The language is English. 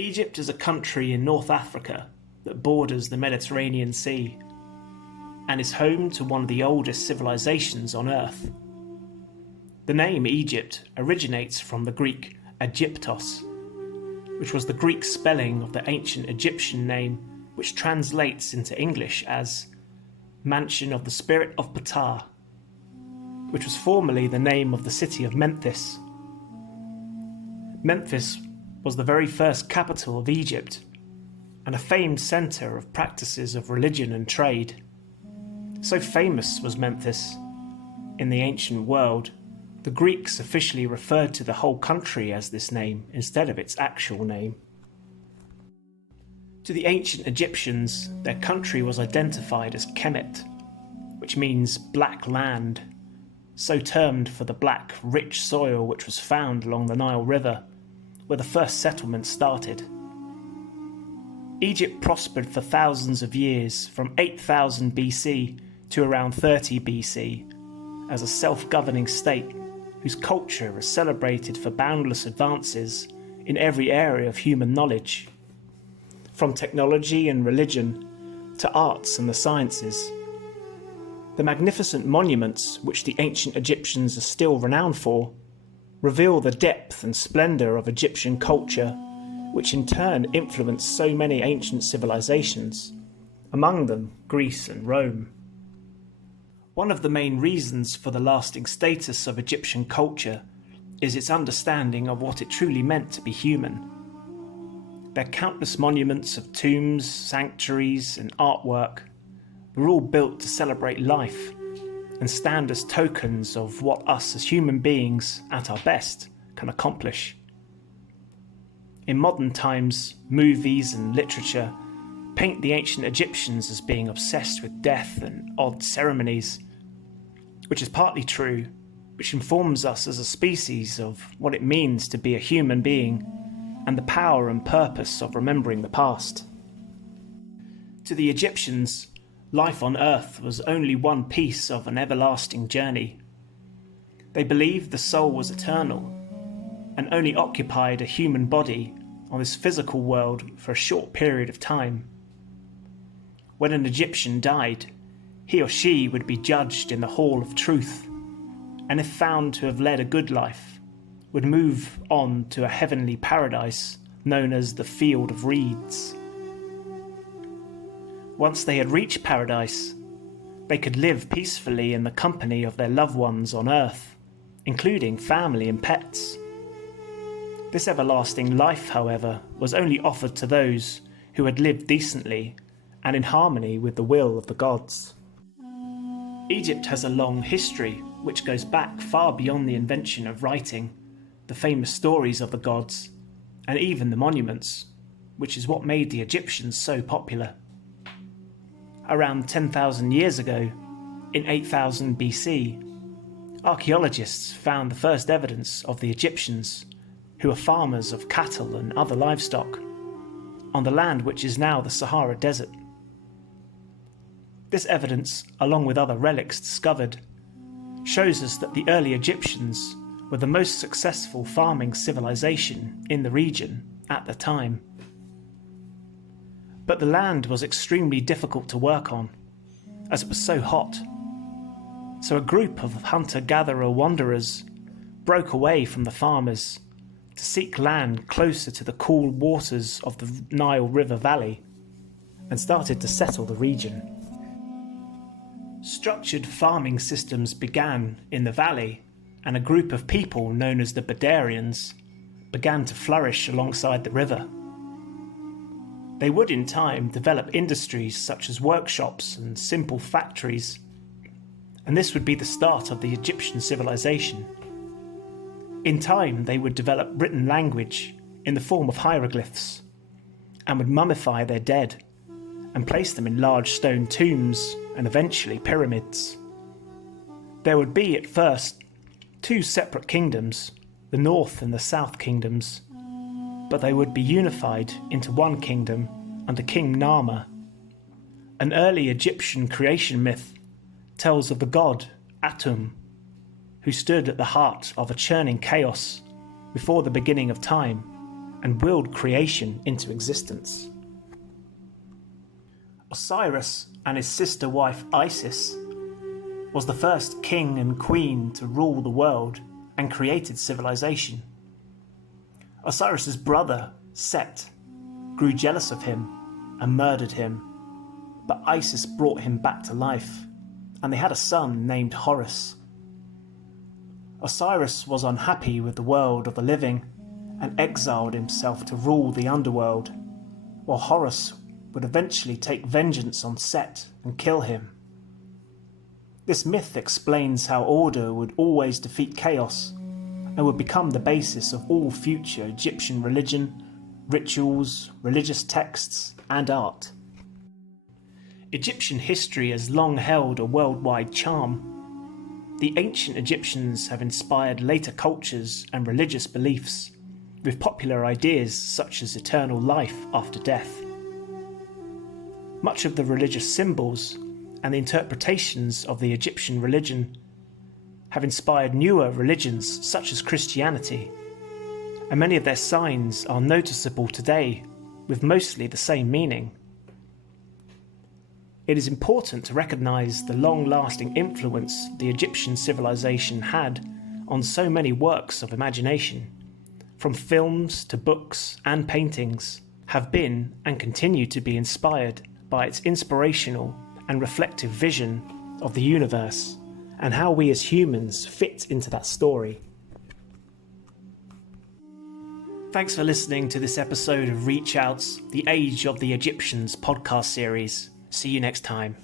Egypt is a country in North Africa that borders the Mediterranean Sea and is home to one of the oldest civilizations on Earth. The name Egypt originates from the Greek Aegyptos, which was the Greek spelling of the ancient Egyptian name, which translates into English as Mansion of the Spirit of Ptah, which was formerly the name of the city of Memphis. Memphis was the very first capital of Egypt and a famed centre of practices of religion and trade. So famous was Memphis in the ancient world, the Greeks officially referred to the whole country as this name instead of its actual name. To the ancient Egyptians, their country was identified as Kemet, which means black land, so termed for the black, rich soil which was found along the Nile River, where the first settlement started. Egypt prospered for thousands of years, from 8000 BC to around 30 BC, as a self-governing state whose culture is celebrated for boundless advances in every area of human knowledge, from technology and religion to arts and the sciences. The magnificent monuments which the ancient Egyptians are still renowned for reveal the depth and splendour of Egyptian culture, which in turn influenced so many ancient civilizations, among them Greece and Rome. One of the main reasons for the lasting status of Egyptian culture is its understanding of what it truly meant to be human. Their countless monuments of tombs, sanctuaries, and artwork were all built to celebrate life and stand as tokens of what us as human beings, at our best, can accomplish. In modern times, movies and literature paint the ancient Egyptians as being obsessed with death and odd ceremonies, which is partly true, which informs us as a species of what it means to be a human being and the power and purpose of remembering the past. To the Egyptians, life on Earth was only one piece of an everlasting journey. They believed the soul was eternal and only occupied a human body on this physical world for a short period of time. When an Egyptian died, he or she would be judged in the Hall of Truth, and if found to have led a good life, would move on to a heavenly paradise known as the Field of Reeds. Once they had reached paradise, they could live peacefully in the company of their loved ones on earth, including family and pets. This everlasting life, however, was only offered to those who had lived decently and in harmony with the will of the gods. Egypt has a long history which goes back far beyond the invention of writing, the famous stories of the gods, and even the monuments, which is what made the Egyptians so popular. Around 10,000 years ago, in 8000 BC, archaeologists found the first evidence of the Egyptians, who were farmers of cattle and other livestock, on the land which is now the Sahara Desert. This evidence, along with other relics discovered, shows us that the early Egyptians were the most successful farming civilization in the region at the time. But the land was extremely difficult to work on, as it was so hot. So a group of hunter-gatherer wanderers broke away from the farmers to seek land closer to the cool waters of the Nile River Valley and started to settle the region. Structured farming systems began in the valley, and a group of people known as the Badarians began to flourish alongside the river. They would in time develop industries such as workshops and simple factories, and this would be the start of the Egyptian civilization. In time, they would develop written language in the form of hieroglyphs and would mummify their dead and place them in large stone tombs and eventually pyramids. There would be at first two separate kingdoms, the North and the South kingdoms, but they would be unified into one kingdom under King Narmer. An early Egyptian creation myth tells of the god Atum, who stood at the heart of a churning chaos before the beginning of time and willed creation into existence. Osiris and his sister wife Isis was the first king and queen to rule the world and created civilization. Osiris's brother, Set, grew jealous of him and murdered him, but Isis brought him back to life, and they had a son named Horus. Osiris was unhappy with the world of the living and exiled himself to rule the underworld, while Horus would eventually take vengeance on Set and kill him. This myth explains how order would always defeat chaos and would become the basis of all future Egyptian religion, rituals, religious texts, and art. Egyptian history has long held a worldwide charm. The ancient Egyptians have inspired later cultures and religious beliefs, with popular ideas such as eternal life after death. Much of the religious symbols and the interpretations of the Egyptian religion have inspired newer religions such as Christianity, and many of their signs are noticeable today with mostly the same meaning. It is important to recognise the long-lasting influence the Egyptian civilization had on so many works of imagination, from films to books and paintings, have been and continue to be inspired by its inspirational and reflective vision of the universe and how we as humans fit into that story. Thanks for listening to this episode of Reach Out's The Age of the Egyptians podcast series. See you next time.